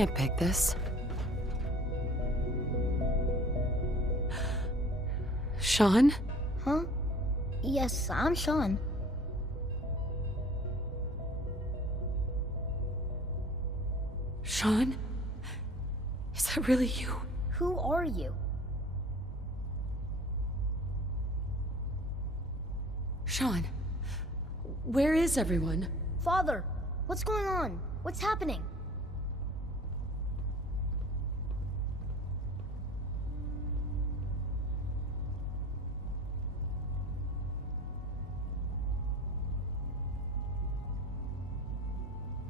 can't bake this. Sean? Huh? Yes, I'm Sean. Sean? Is that really you? Who are you? Sean, where is everyone? Father, what's going on? What's happening?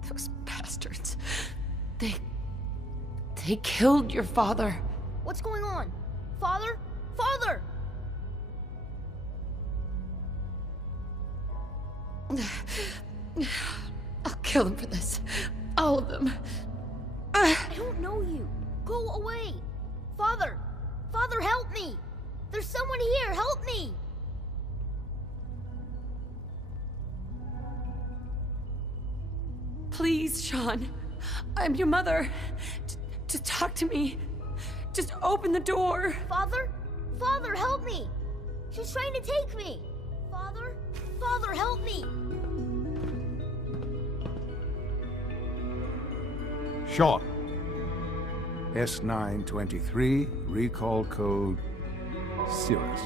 Those bastards. They killed your father. What's going on? Father? Father! I'll kill them for this. All of them. I don't know you. Go away. Father! Father, help me! There's someone here, help me! Please, Sean. I'm your mother. Just talk to me. Just open the door. Father? Father, help me! She's trying to take me! Father? Father, help me! Sean. S923, recall code Cirrus.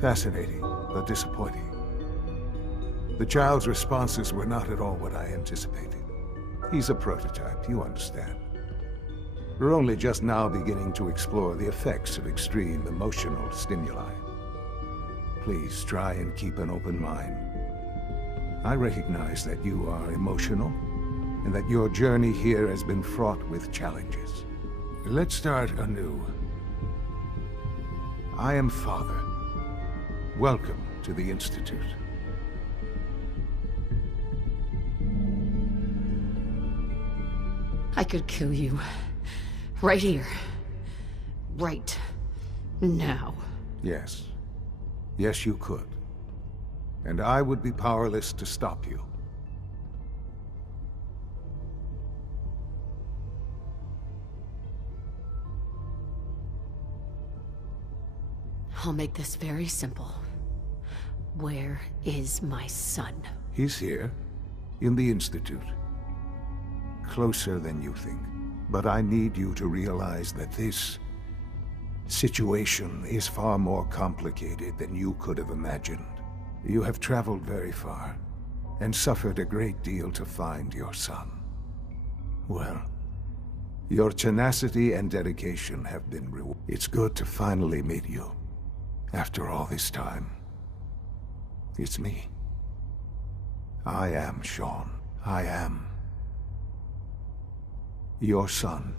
Fascinating, but disappointing. The child's responses were not at all what I anticipated. He's a prototype, you understand. We're only just now beginning to explore the effects of extreme emotional stimuli. Please try and keep an open mind. I recognize that you are emotional, and that your journey here has been fraught with challenges. Let's start anew. I am Father. Welcome to the Institute. I could kill you. Right here. Right now. Yes. Yes, you could. And I would be powerless to stop you. I'll make this very simple. Where is my son? He's here, in the Institute. Closer than you think. But I need you to realize that this situation is far more complicated than you could have imagined. You have traveled very far, and suffered a great deal to find your son. Well, your tenacity and dedication have been rewarded. It's good to finally meet you. After all this time, it's me. I am Sean. I am your son.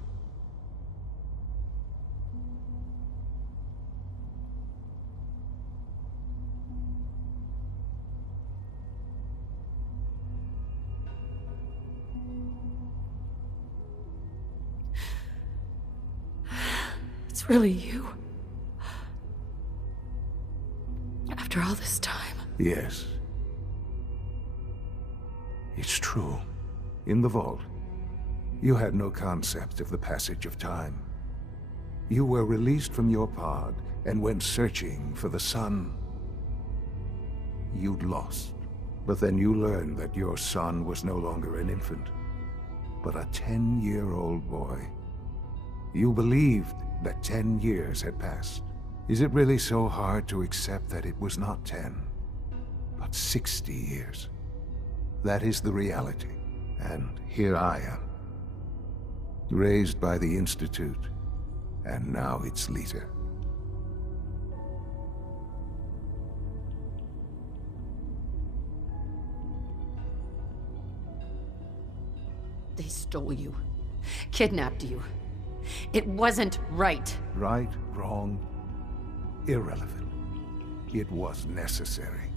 It's really you. After all this time. Yes. It's true. In the vault, you had no concept of the passage of time. You were released from your pod and went searching for the sun you'd lost. But then you learned that your son was no longer an infant, but a 10-year-old boy. You believed that 10 years had passed. Is it really so hard to accept that it was not 10, but 60 years? That is the reality, and here I am. Raised by the Institute, and now its leader. They stole you. Kidnapped you. It wasn't right. Right, wrong, irrelevant. It was necessary.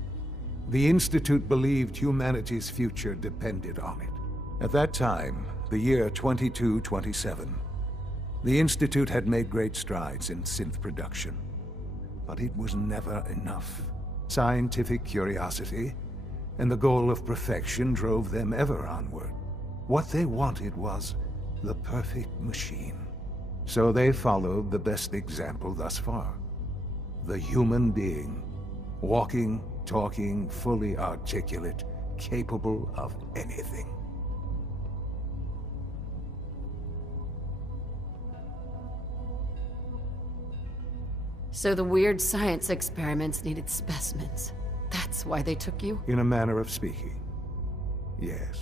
The Institute believed humanity's future depended on it. At that time, the year 2227, the Institute had made great strides in synth production. But it was never enough. Scientific curiosity and the goal of perfection drove them ever onward. What they wanted was the perfect machine. So they followed the best example thus far. The human being. Walking, talking, fully articulate, capable of anything. So the weird science experiments needed specimens. That's why they took you? In a manner of speaking, yes.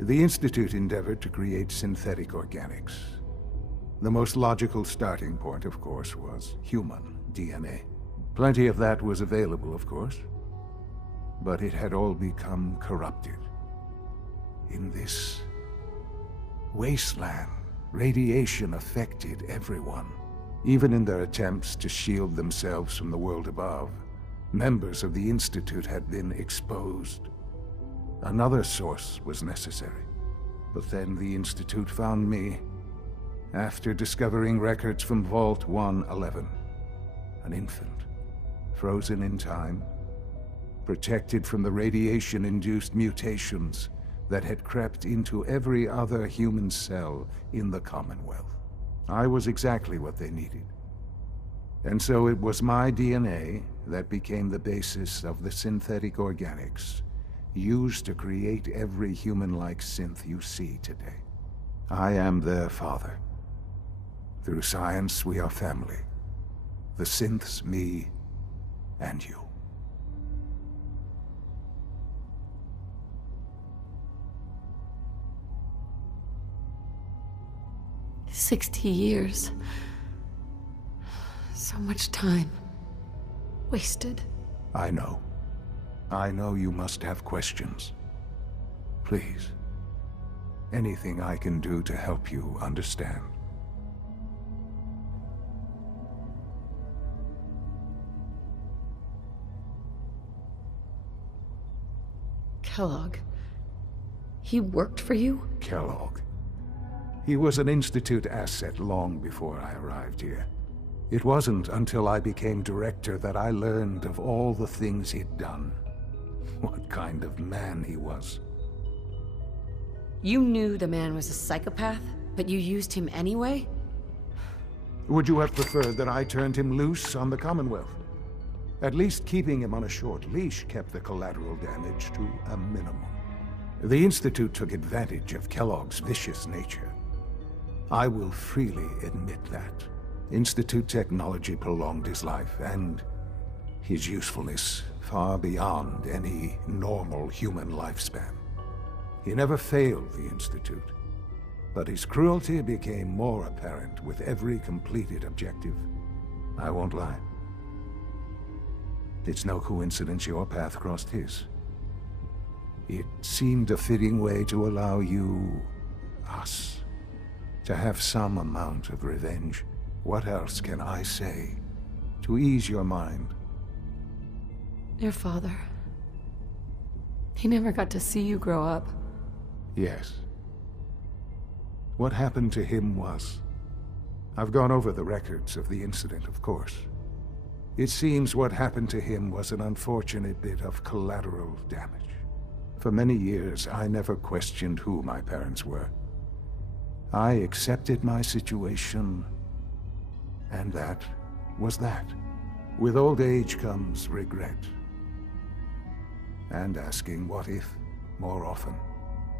The Institute endeavored to create synthetic organics. The most logical starting point, of course, was human DNA. Plenty of that was available, of course. But it had all become corrupted. In this wasteland, radiation affected everyone. Even in their attempts to shield themselves from the world above, members of the Institute had been exposed. Another source was necessary. But then the Institute found me, after discovering records from Vault 111. An infant, frozen in time, protected from the radiation-induced mutations that had crept into every other human cell in the Commonwealth. I was exactly what they needed. And so it was my DNA that became the basis of the synthetic organics used to create every human-like synth you see today. I am their father. Through science, we are family. The synths, me, and you. "60 years. So much time. Wasted." I know. I know you must have questions. Please. Anything I can do to help you understand. Kellogg. He worked for you? Kellogg. He was an Institute asset long before I arrived here. It wasn't until I became director that I learned of all the things he'd done. What kind of man he was. You knew the man was a psychopath, but you used him anyway? Would you have preferred that I turned him loose on the Commonwealth? At least keeping him on a short leash kept the collateral damage to a minimum. The Institute took advantage of Kellogg's vicious nature. I will freely admit that. Institute technology prolonged his life, and his usefulness far beyond any normal human lifespan. He never failed the Institute, but his cruelty became more apparent with every completed objective. I won't lie. It's no coincidence your path crossed his. It seemed a fitting way to allow you, us, to have some amount of revenge. What else can I say to ease your mind? Your father. He never got to see you grow up. Yes. What happened to him was... I've gone over the records of the incident, of course. It seems what happened to him was an unfortunate bit of collateral damage. For many years, I never questioned who my parents were. I accepted my situation, and that was that. With old age comes regret. And asking what if more often.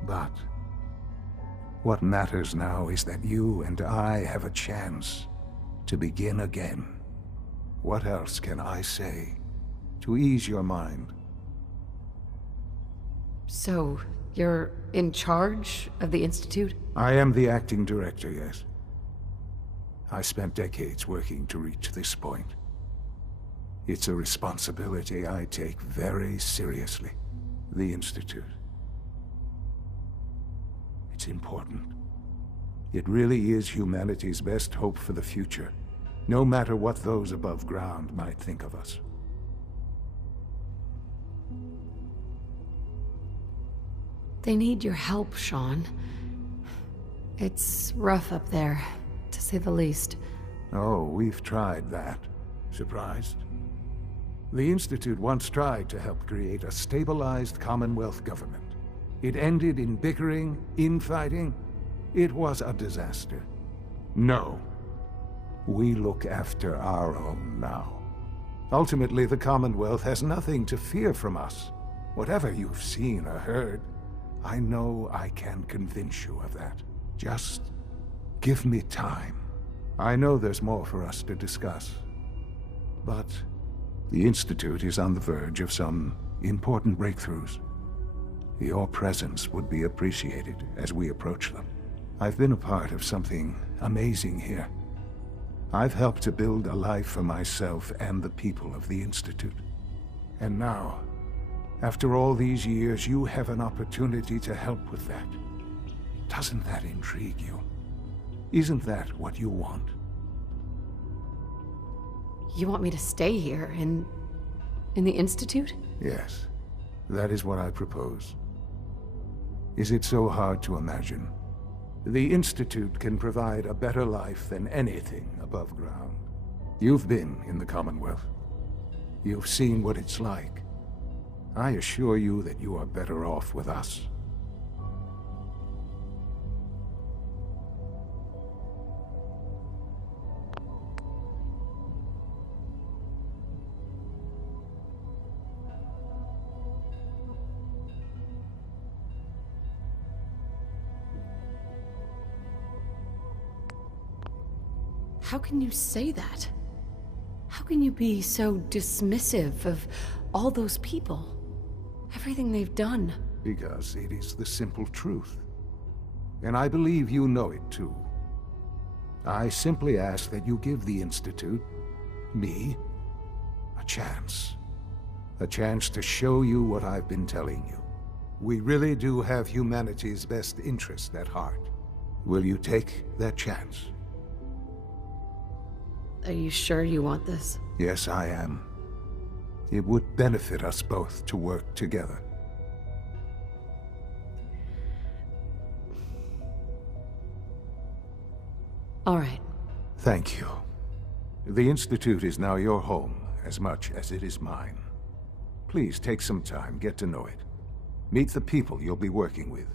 But what matters now is that you and I have a chance to begin again. What else can I say to ease your mind? So, you're in charge of the Institute? I am the acting director, yes. I spent decades working to reach this point. It's a responsibility I take very seriously. The Institute. It's important. It really is humanity's best hope for the future, no matter what those above ground might think of us. They need your help, Sean. It's rough up there, to say the least. Oh, we've tried that. Surprised? The Institute once tried to help create a stabilized Commonwealth government. It ended in bickering, infighting. It was a disaster. No. We look after our own now. Ultimately, the Commonwealth has nothing to fear from us. Whatever you've seen or heard, I know I can convince you of that. Just give me time. I know there's more for us to discuss. But the Institute is on the verge of some important breakthroughs. Your presence would be appreciated as we approach them. I've been a part of something amazing here. I've helped to build a life for myself and the people of the Institute. And now, after all these years, you have an opportunity to help with that. Doesn't that intrigue you? Isn't that what you want? You want me to stay here in the Institute? Yes, that is what I propose. Is it so hard to imagine? The Institute can provide a better life than anything above ground. You've been in the Commonwealth. You've seen what it's like. I assure you that you are better off with us. How can you say that? How can you be so dismissive of all those people? Everything they've done? Because it is the simple truth. And I believe you know it too. I simply ask that you give the Institute, me, a chance. A chance to show you what I've been telling you. We really do have humanity's best interest at heart. Will you take that chance? Are you sure you want this? Yes, I am. It would benefit us both to work together. All right. Thank you. The Institute is now your home as much as it is mine. Please take some time, get to know it. Meet the people you'll be working with.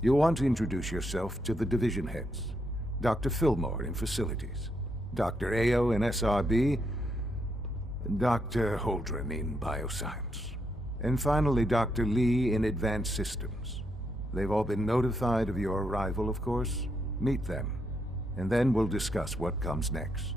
You'll want to introduce yourself to the division heads. Dr. Fillmore in Facilities, Dr. Ayo in SRB, Dr. Holdren in Bioscience, and finally Dr. Lee in Advanced Systems. They've all been notified of your arrival, of course. Meet them, and then we'll discuss what comes next.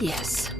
Yes.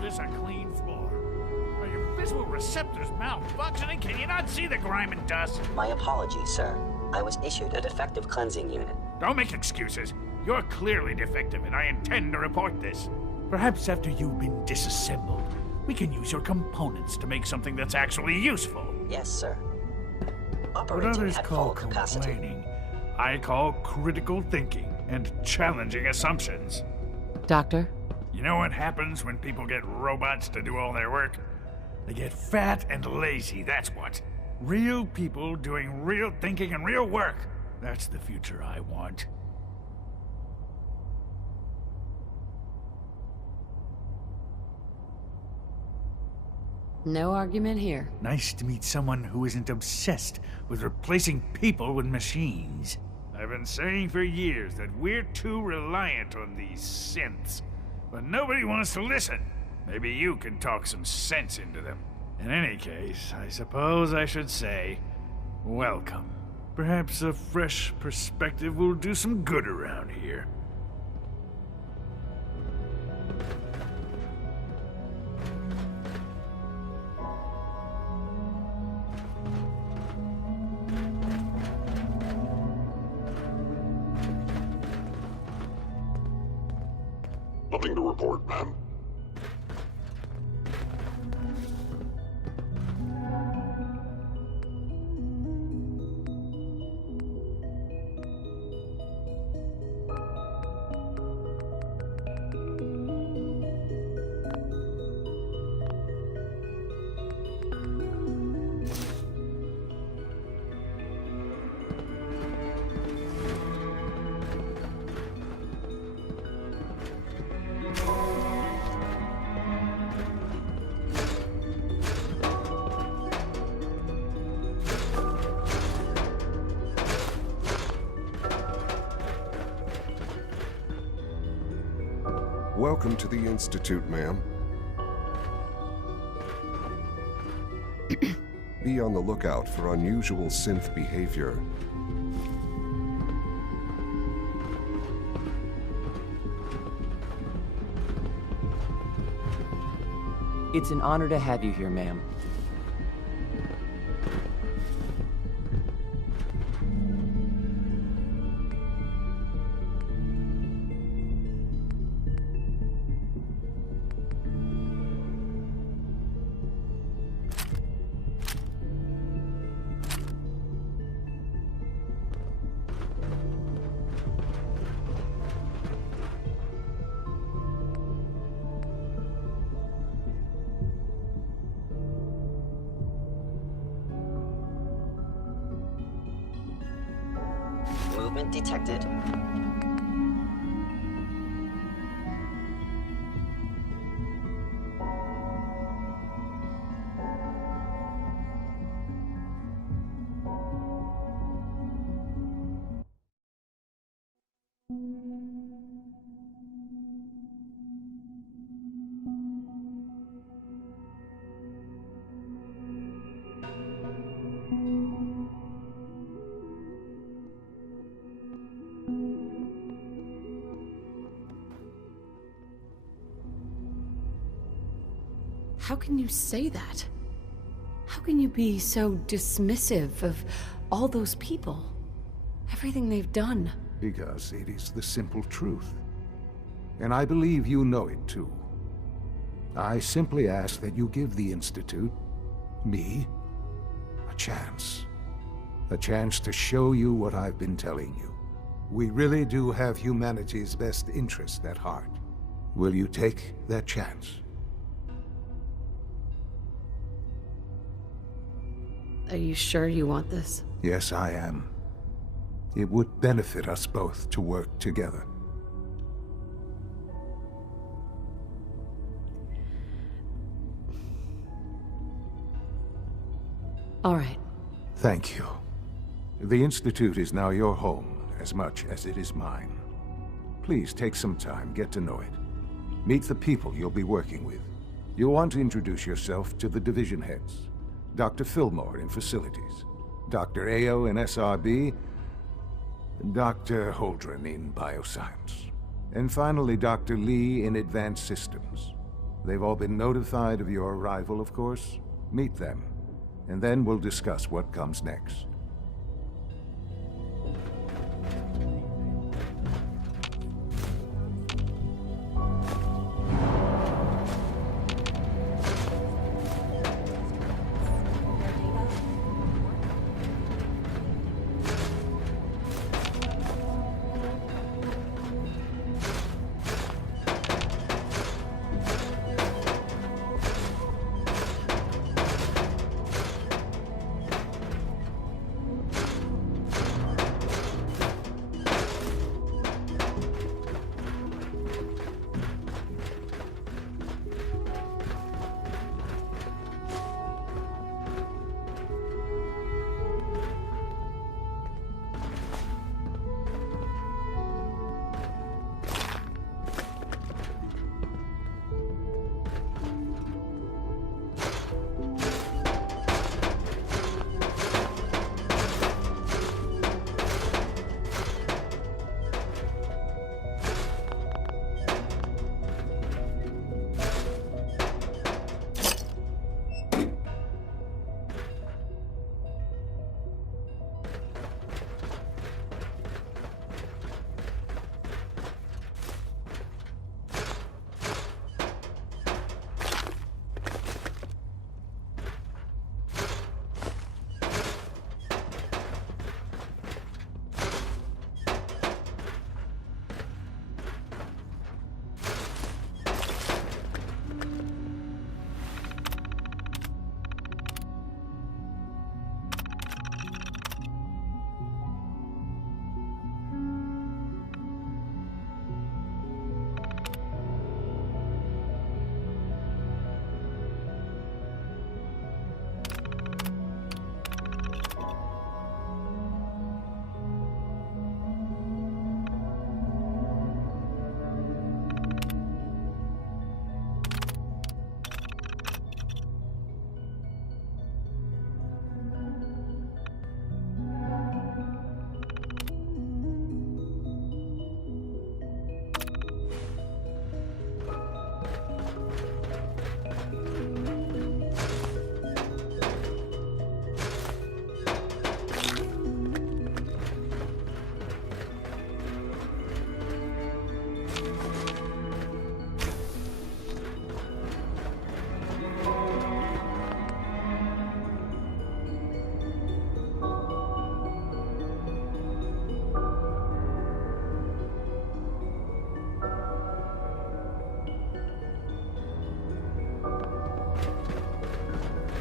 This a clean floor. Are your visual receptors malfunctioning? Can you not see the grime and dust? My apologies, sir. I was issued a defective cleansing unit. Don't make excuses. You're clearly defective, and I intend to report this. Perhaps after you've been disassembled, we can use your components to make something that's actually useful. Yes, sir. What Operating others at call full capacity. complaining, I call critical thinking and challenging assumptions. Doctor? You know what happens when people get robots to do all their work? They get fat and lazy, that's what. Real people doing real thinking and real work. That's the future I want. No argument here. Nice to meet someone who isn't obsessed with replacing people with machines. I've been saying for years that we're too reliant on these synths. But nobody wants to listen. Maybe you can talk some sense into them. In any case, I suppose I should say, welcome. Perhaps a fresh perspective will do some good around here. Nothing to report, ma'am. Welcome to the Institute, ma'am. Be on the lookout for unusual synth behavior. It's an honor to have you here, ma'am. Target detected. How can you say that? How can you be so dismissive of all those people? Everything they've done. Because it is the simple truth. And I believe you know it too. I simply ask that you give the Institute, me, a chance. A chance to show you what I've been telling you. We really do have humanity's best interest at heart. Will you take that chance? Are you sure you want this? Yes, I am. It would benefit us both to work together. All right. Thank you. The Institute is now your home, as much as it is mine. Please take some time, get to know it. Meet the people you'll be working with. You'll want to introduce yourself to the division heads. Dr. Fillmore in Facilities, Dr. Ayo in SRB, Dr. Holdren in Bioscience, and finally Dr. Lee in Advanced Systems. They've all been notified of your arrival, of course. Meet them, and then we'll discuss what comes next.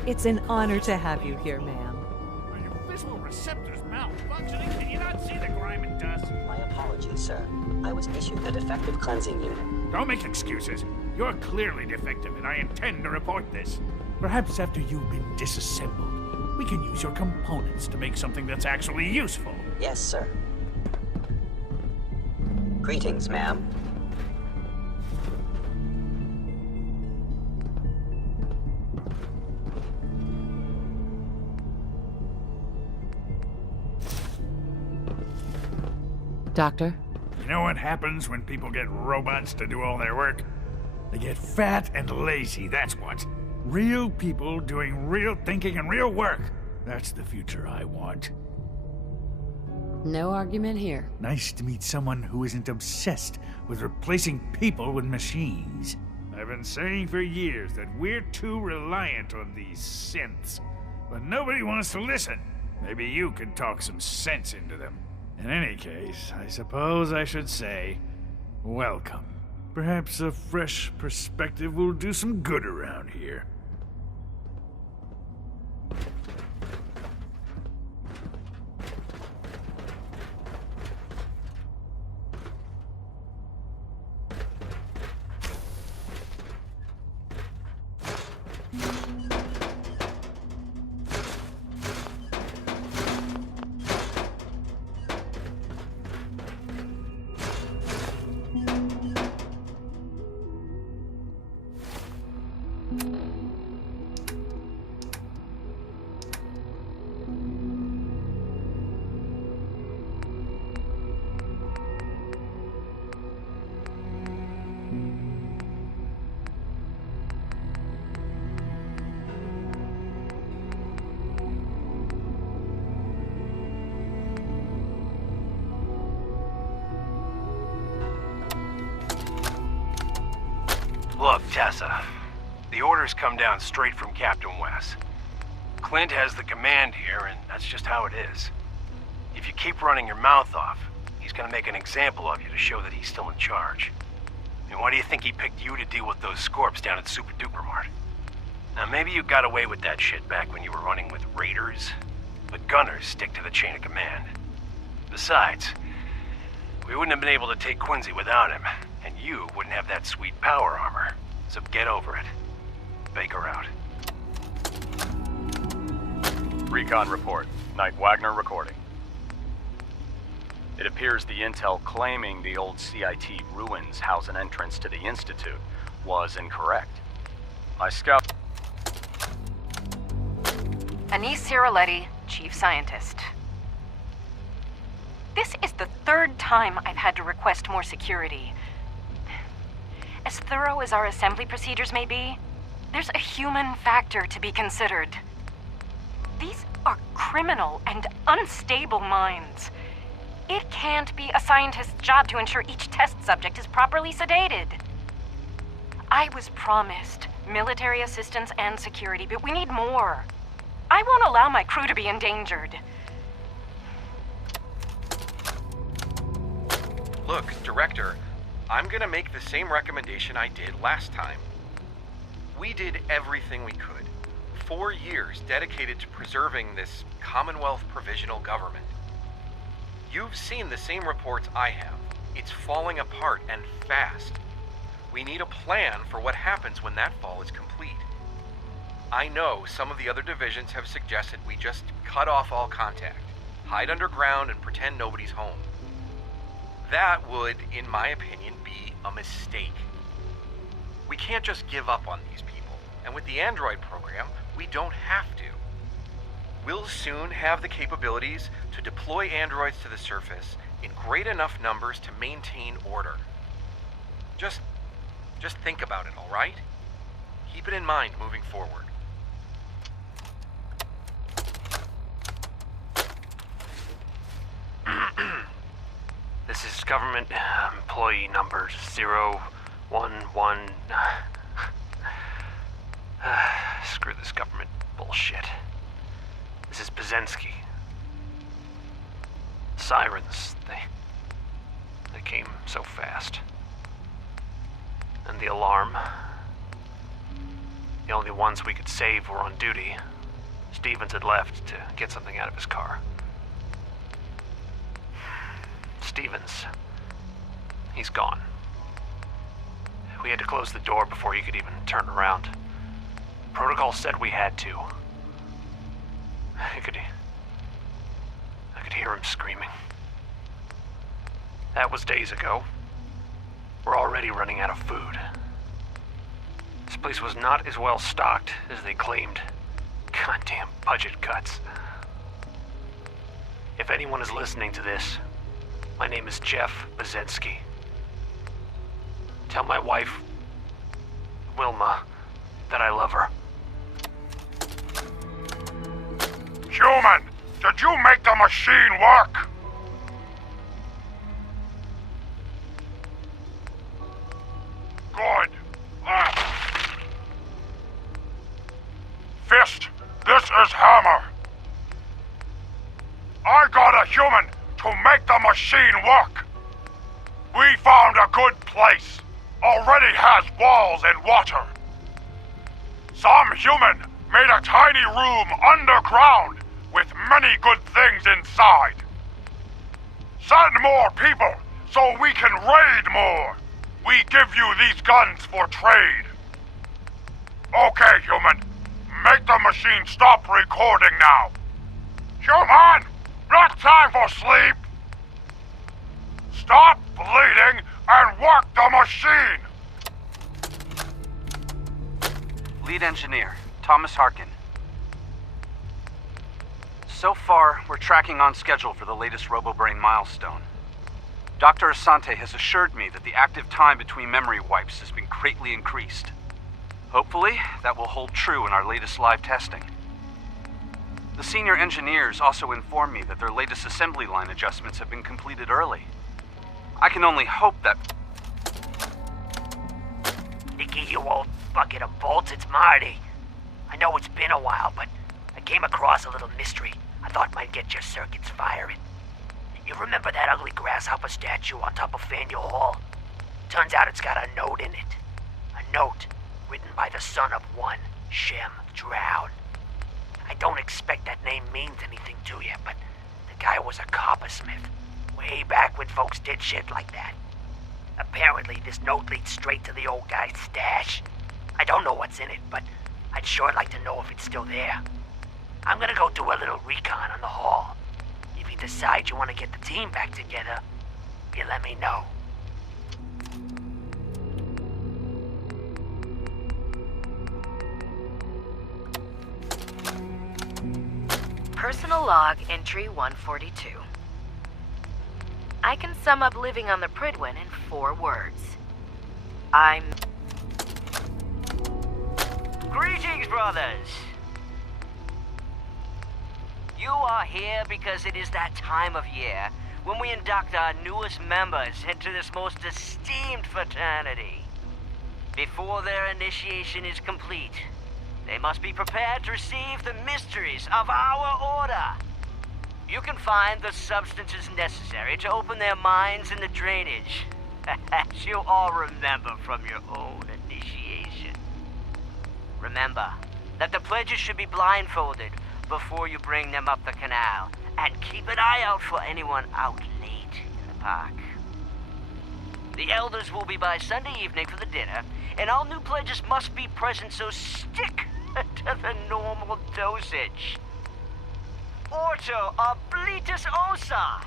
It's an honor to have you here, ma'am. Are your visual receptors malfunctioning? Can you not see the grime and dust? sir. I was issued a defective cleansing unit. Don't make excuses. You're clearly defective, and I intend to report this. Perhaps after you've been disassembled, we can use your components to make something that's actually useful. Yes, sir. Greetings, ma'am. Doctor? You know what happens when people get robots to do all their work? They get fat and lazy, that's what. Real people doing real thinking and real work. That's the future I want. No argument here. Nice to meet someone who isn't obsessed with replacing people with machines. I've been saying for years that we're too reliant on these synths, but nobody wants to listen. Maybe you can talk some sense into them. In any case, I suppose I should say, welcome. Perhaps a fresh perspective will do some good around here. Look, Tessa, the orders come down straight from Captain Wes. Clint has the command here, and that's just how it is. If you keep running your mouth off, he's gonna make an example of you to show that he's still in charge. And why do you think he picked you to deal with those Scorps down at Super Duper Mart? Now, maybe you got away with that shit back when you were running with raiders, but gunners stick to the chain of command. Besides, we wouldn't have been able to take Quincy without him, and you wouldn't have that sweet power armor. So get over it. Baker out. Recon report. Knight Wagner recording. It appears the intel claiming the old CIT ruins house an entrance to the Institute was incorrect. My scout... Anise Ciroletti, Chief Scientist. This is the third time I've had to request more security. As thorough as our assembly procedures may be, there's a human factor to be considered. These are criminal and unstable minds. It can't be a scientist's job to ensure each test subject is properly sedated. I was promised military assistance and security, but we need more. I won't allow my crew to be endangered. Look, Director, I'm gonna make the same recommendation I did last time. We did everything we could. 4 years dedicated to preserving this Commonwealth provisional government. You've seen the same reports I have. It's falling apart and fast. We need a plan for what happens when that fall is complete. I know some of the other divisions have suggested we just cut off all contact, hide underground and pretend nobody's home. That would, in my opinion, be a mistake. We can't just give up on these people, and with the Android program, we don't have to. We'll soon have the capabilities to deploy androids to the surface in great enough numbers to maintain order. Just think about it, all right? Keep it in mind moving forward. This is government employee number 011... Screw this government bullshit. This is Pazensky. Sirens, they came so fast. And the alarm. The only ones we could save were on duty. Stevens had left to get something out of his car. Stevens He's gone. We had to close the door before he could even turn around. Protocol said we had to. I could hear him screaming. That was days ago. We're already running out of food. This place was not as well stocked as they claimed. Goddamn budget cuts. If anyone is listening to this, my name is Jeff Bazensky. Tell my wife, Wilma, that I love her. Human, did you make the machine work? Good. Fist, this is Hammer. I got a human to make the machine work. We found a good place. Already has walls and water. Some human made a tiny room underground with many good things inside. Send more people so we can raid more. We give you these guns for trade. Okay, human. Make the machine stop recording now. Human! Not time for sleep! Stop bleeding and work the machine! Lead engineer, Thomas Harkin. So far, we're tracking on schedule for the latest RoboBrain milestone. Dr. Asante has assured me that the active time between memory wipes has been greatly increased. Hopefully, that will hold true in our latest live testing. The senior engineers also informed me that their latest assembly line adjustments have been completed early. I can only hope that... Nicky, you old bucket of bolts, it's Marty. I know it's been a while, but I came across a little mystery I thought might get your circuits firing. You remember that ugly grasshopper statue on top of Faneuil Hall? Turns out it's got a note in it. A note written by the son of one Shem Drown. I don't expect that name means anything to you, but the guy was a coppersmith. Way back when folks did shit like that. Apparently, this note leads straight to the old guy's stash. I don't know what's in it, but I'd sure like to know if it's still there. I'm gonna go do a little recon on the hall. If you decide you want to get the team back together, you let me know. Personal log entry 142. I can sum up living on the Prydwen in 4 words. I'm... Greetings, brothers! You are here because it is that time of year when we induct our newest members into this most esteemed fraternity. Before their initiation is complete, they must be prepared to receive the mysteries of our order. You can find the substances necessary to open their minds in the drainage, as you all remember from your own initiation. Remember that the pledges should be blindfolded before you bring them up the canal, and keep an eye out for anyone out late in the park. The elders will be by Sunday evening for the dinner, and all new pledges must be present, so stick to the normal dosage. Orto oblitus osa!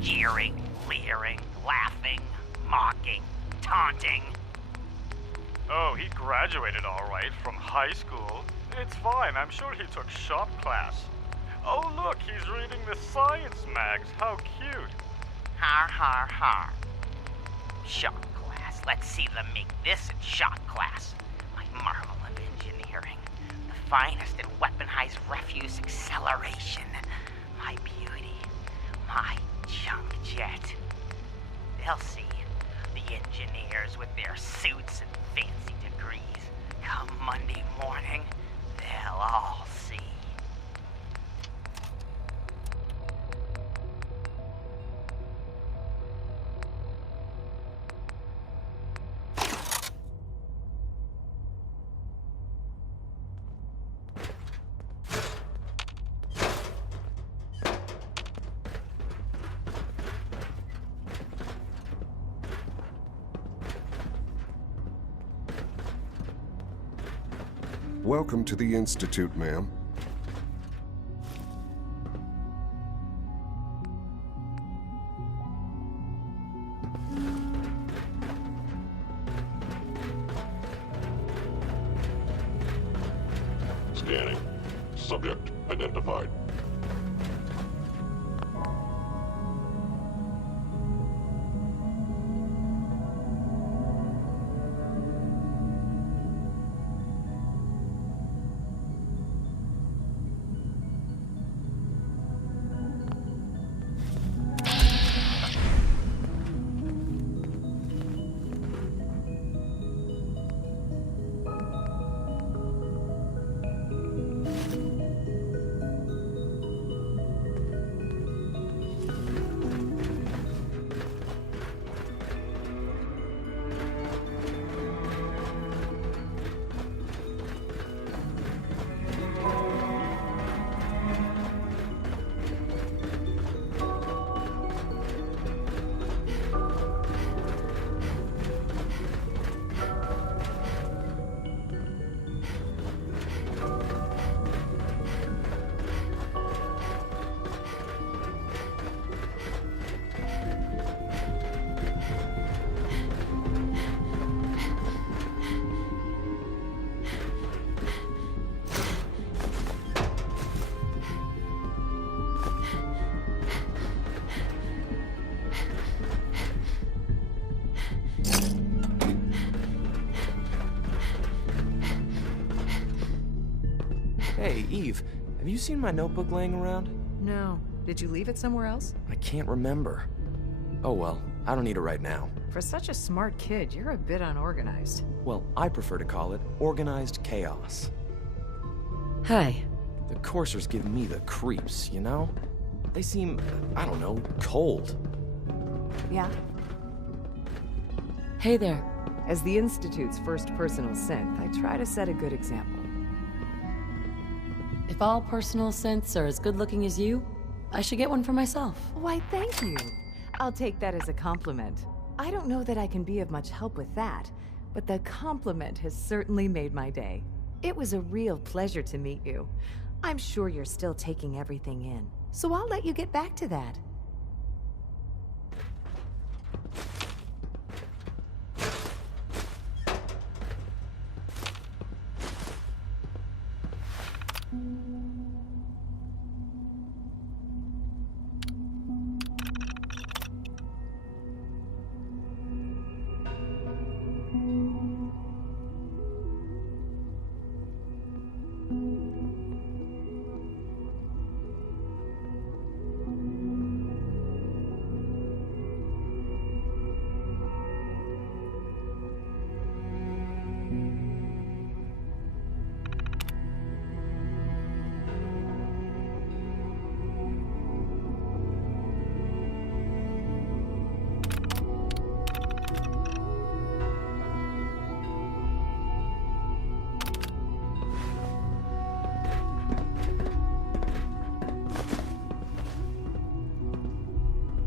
Jeering, leering, laughing, mocking, taunting. Oh, he graduated all right from high school. It's fine, I'm sure he took shop class. Oh look, he's reading the science mags, how cute. Har har har. Shop class. Let's see them make this in shop class. My marvel of engineering. The finest in weaponized refuse acceleration. My beauty. My junk jet. They'll see. The engineers with their suits and fancy degrees. Come Monday morning, they'll all see. Welcome to the Institute, ma'am. Scanning. Subject identified. Hey, Eve, have you seen my notebook laying around? No. Did you leave it somewhere else? I can't remember. Oh well, I don't need it right now. For such a smart kid, you're a bit unorganized. Well, I prefer to call it organized chaos. Hi. The coursers give me the creeps, you know? They seem, I don't know, cold. Yeah? Hey there. As the Institute's first personal synth, I try to set a good example. If all personal synths are as good looking as you, I should get one for myself. Why, thank you. I'll take that as a compliment. I don't know that I can be of much help with that, but the compliment has certainly made my day. It was a real pleasure to meet you. I'm sure you're still taking everything in, so I'll let you get back to that.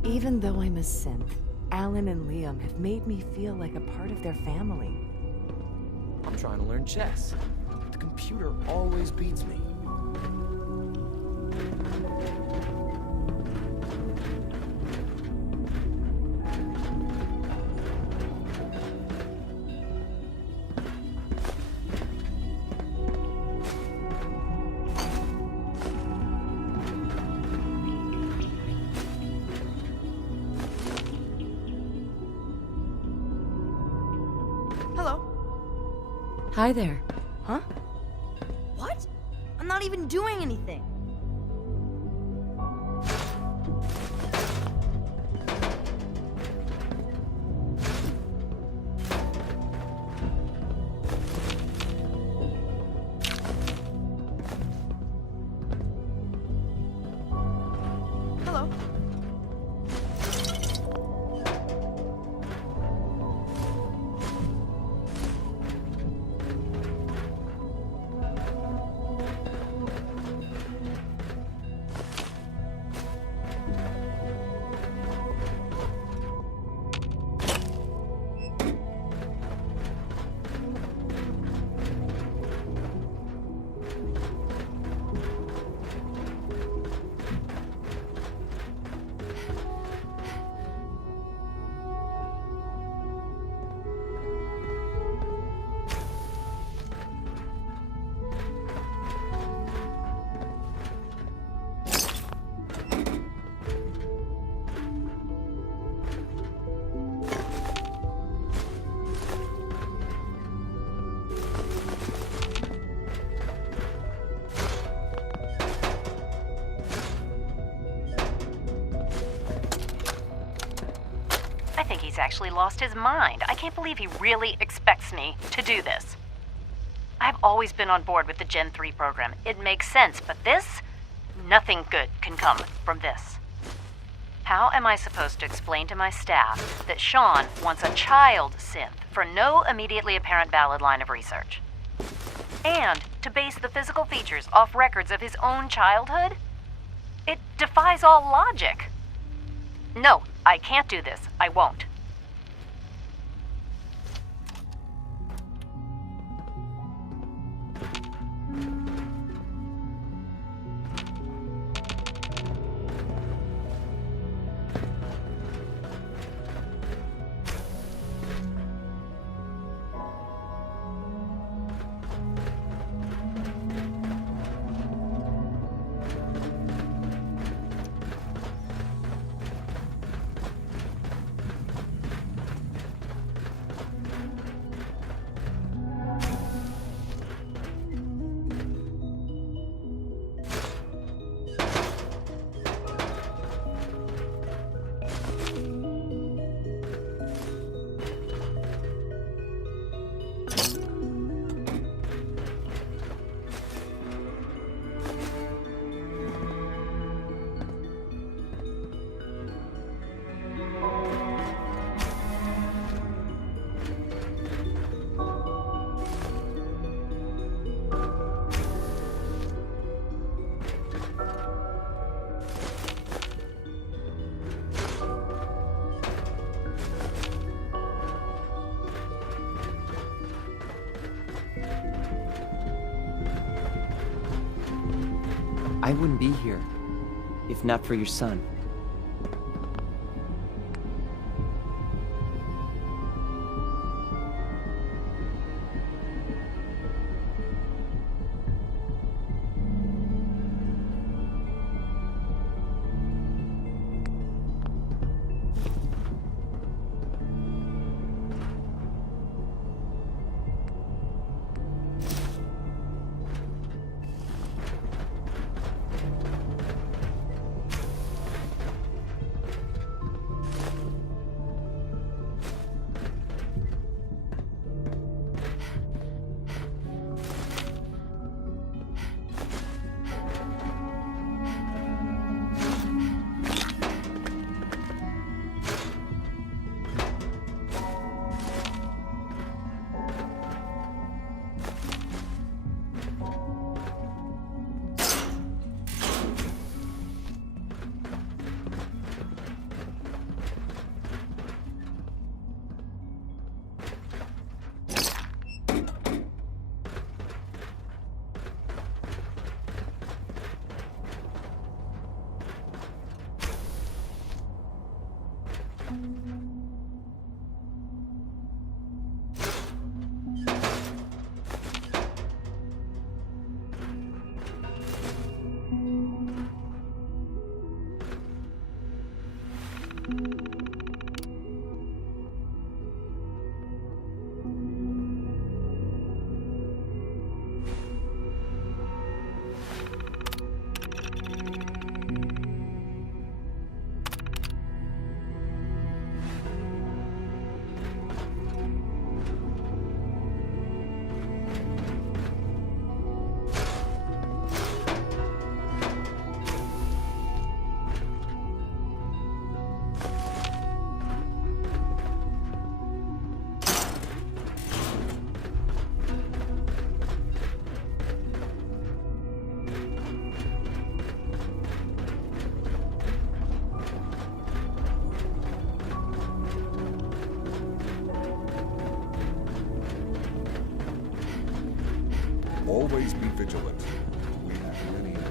Even though I'm a synth, Alan and Liam have made me feel like a part of their family. I'm trying to learn chess. The computer always beats me. Hi there. Huh? What? I'm not even doing anything. Hello. I think he's actually lost his mind. I can't believe he really expects me to do this. I've always been on board with the Gen 3 program. It makes sense, but this? Nothing good can come from this. How am I supposed to explain to my staff that Sean wants a child synth for no immediately apparent valid line of research? And to base the physical features off records of his own childhood? It defies all logic. No, I can't do this. I won't. I wouldn't be here if not for your son. Always be vigilant. We have many enemies.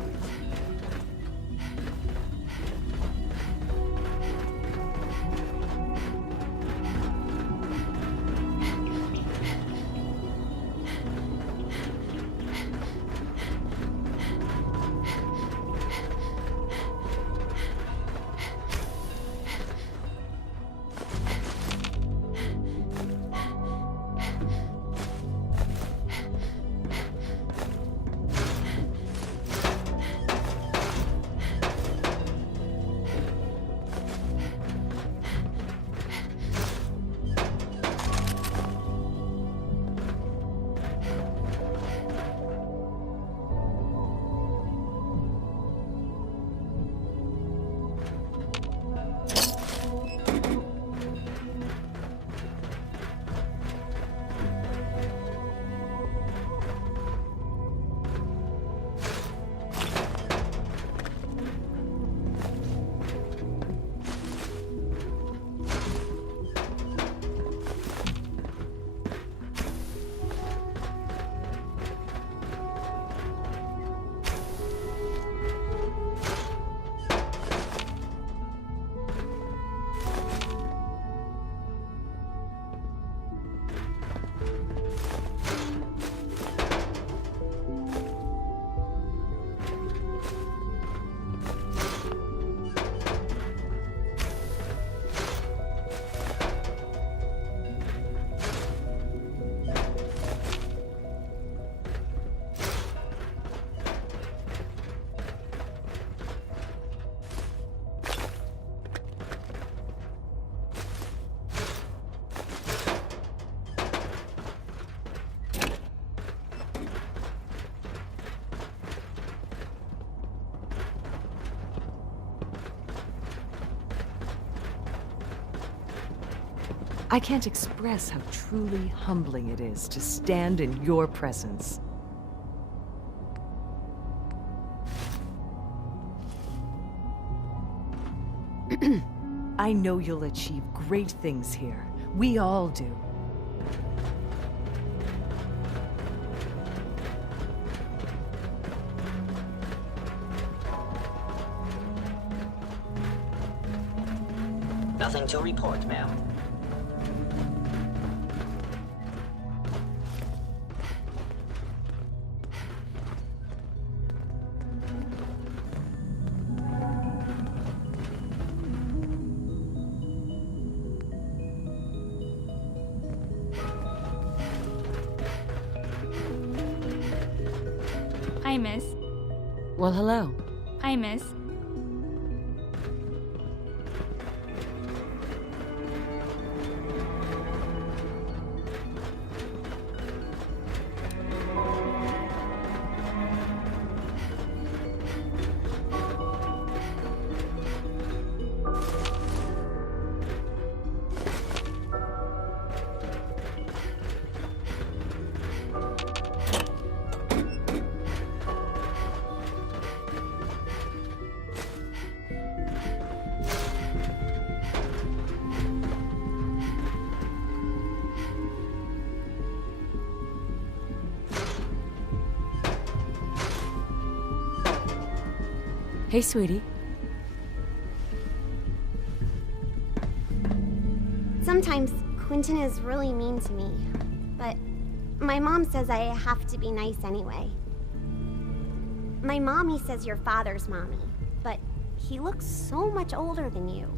I can't express how truly humbling it is to stand in your presence. I know you'll achieve great things here. We all do. Nothing to report, ma'am. Hi, miss. Well, hello. Hi, miss. Hey, sweetie. Sometimes Quentin is really mean to me, but my mom says I have to be nice anyway. My mommy says your father's mommy, but he looks so much older than you.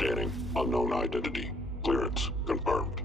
Scanning. Unknown identity. Clearance confirmed.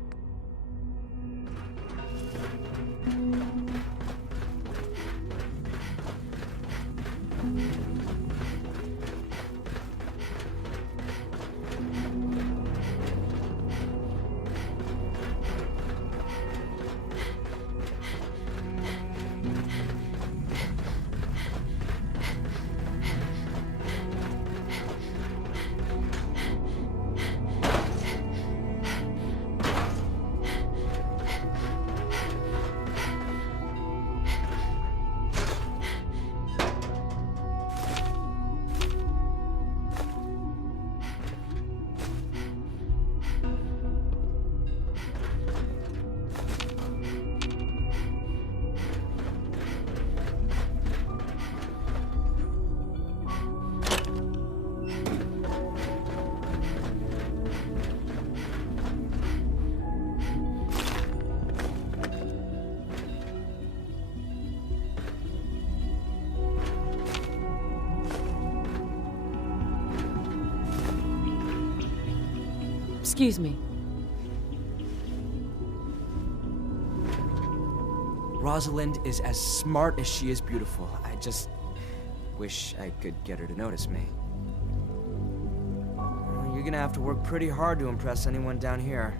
Excuse me. Rosalind is as smart as she is beautiful. I just wish I could get her to notice me. You're gonna have to work pretty hard to impress anyone down here.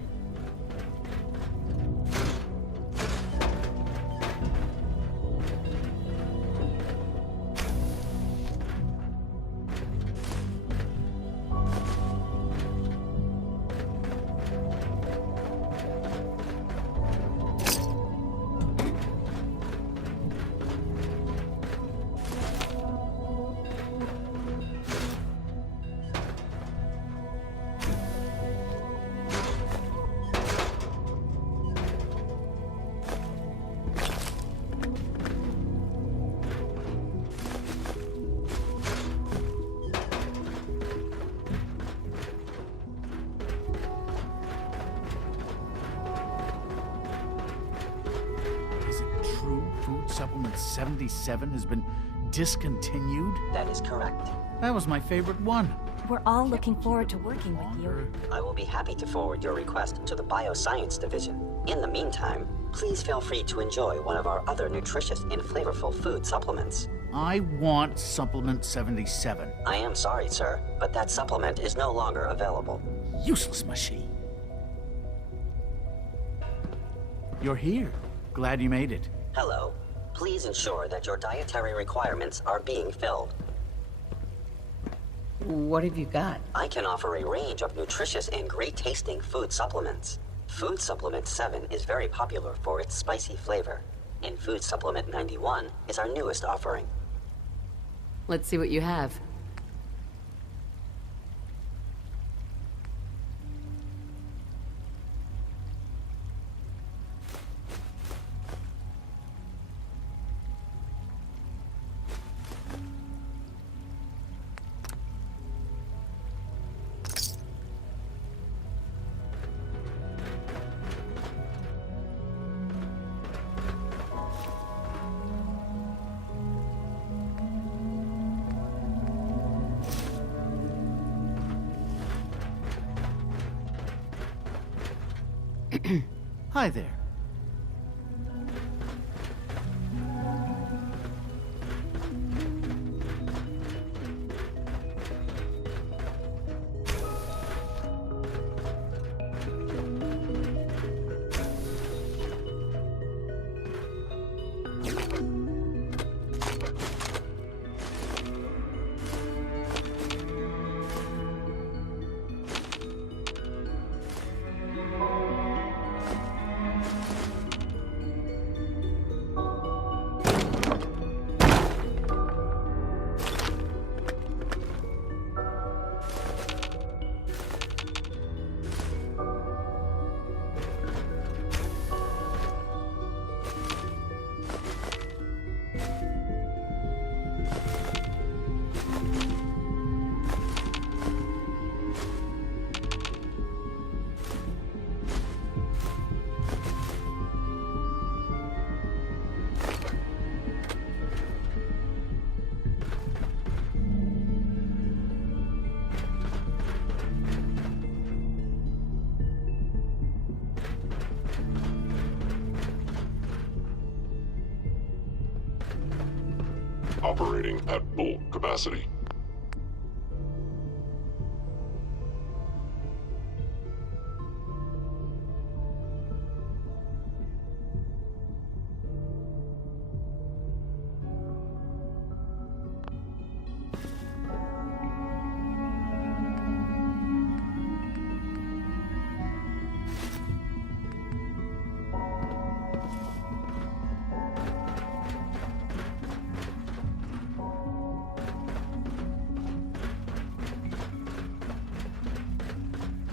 Supplement 77 has been discontinued? That is correct. That was my favorite one. We're all looking forward to working with you. I will be happy to forward your request to the Bioscience Division. In the meantime, please feel free to enjoy one of our other nutritious and flavorful food supplements. I want Supplement 77. I am sorry, sir, but that supplement is no longer available. Useless machine. You're here. Glad you made it. Hello. Please ensure that your dietary requirements are being filled. What have you got? I can offer a range of nutritious and great-tasting food supplements. Food Supplement 7 is very popular for its spicy flavor, and Food Supplement 91 is our newest offering. Let's see what you have. Hi there. operating at full capacity.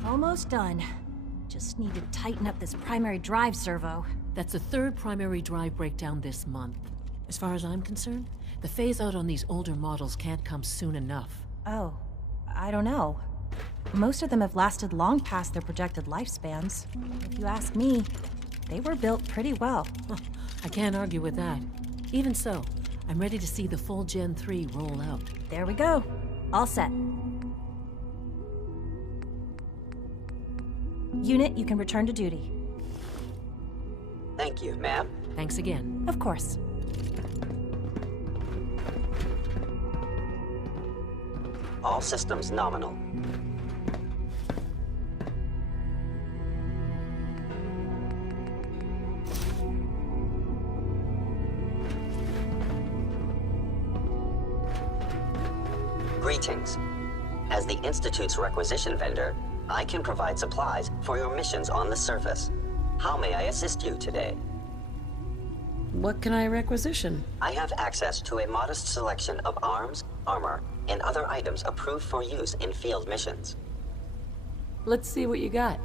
Almost done. Just need to tighten up this primary drive servo. That's the third primary drive breakdown this month. As far as I'm concerned, the phase-out on these older models can't come soon enough. Oh, I don't know. Most of them have lasted long past their projected lifespans. If you ask me, they were built pretty well. I can't argue with that. Even so, I'm ready to see the full Gen 3 roll out. There we go. All set. Unit, you can return to duty. Thank you, ma'am. Thanks again. Of course. All systems nominal. Greetings. As the Institute's requisition vendor, I can provide supplies for your missions on the surface. How may I assist you today? What can I requisition? I have access to a modest selection of arms, armor, and other items approved for use in field missions. Let's see what you got.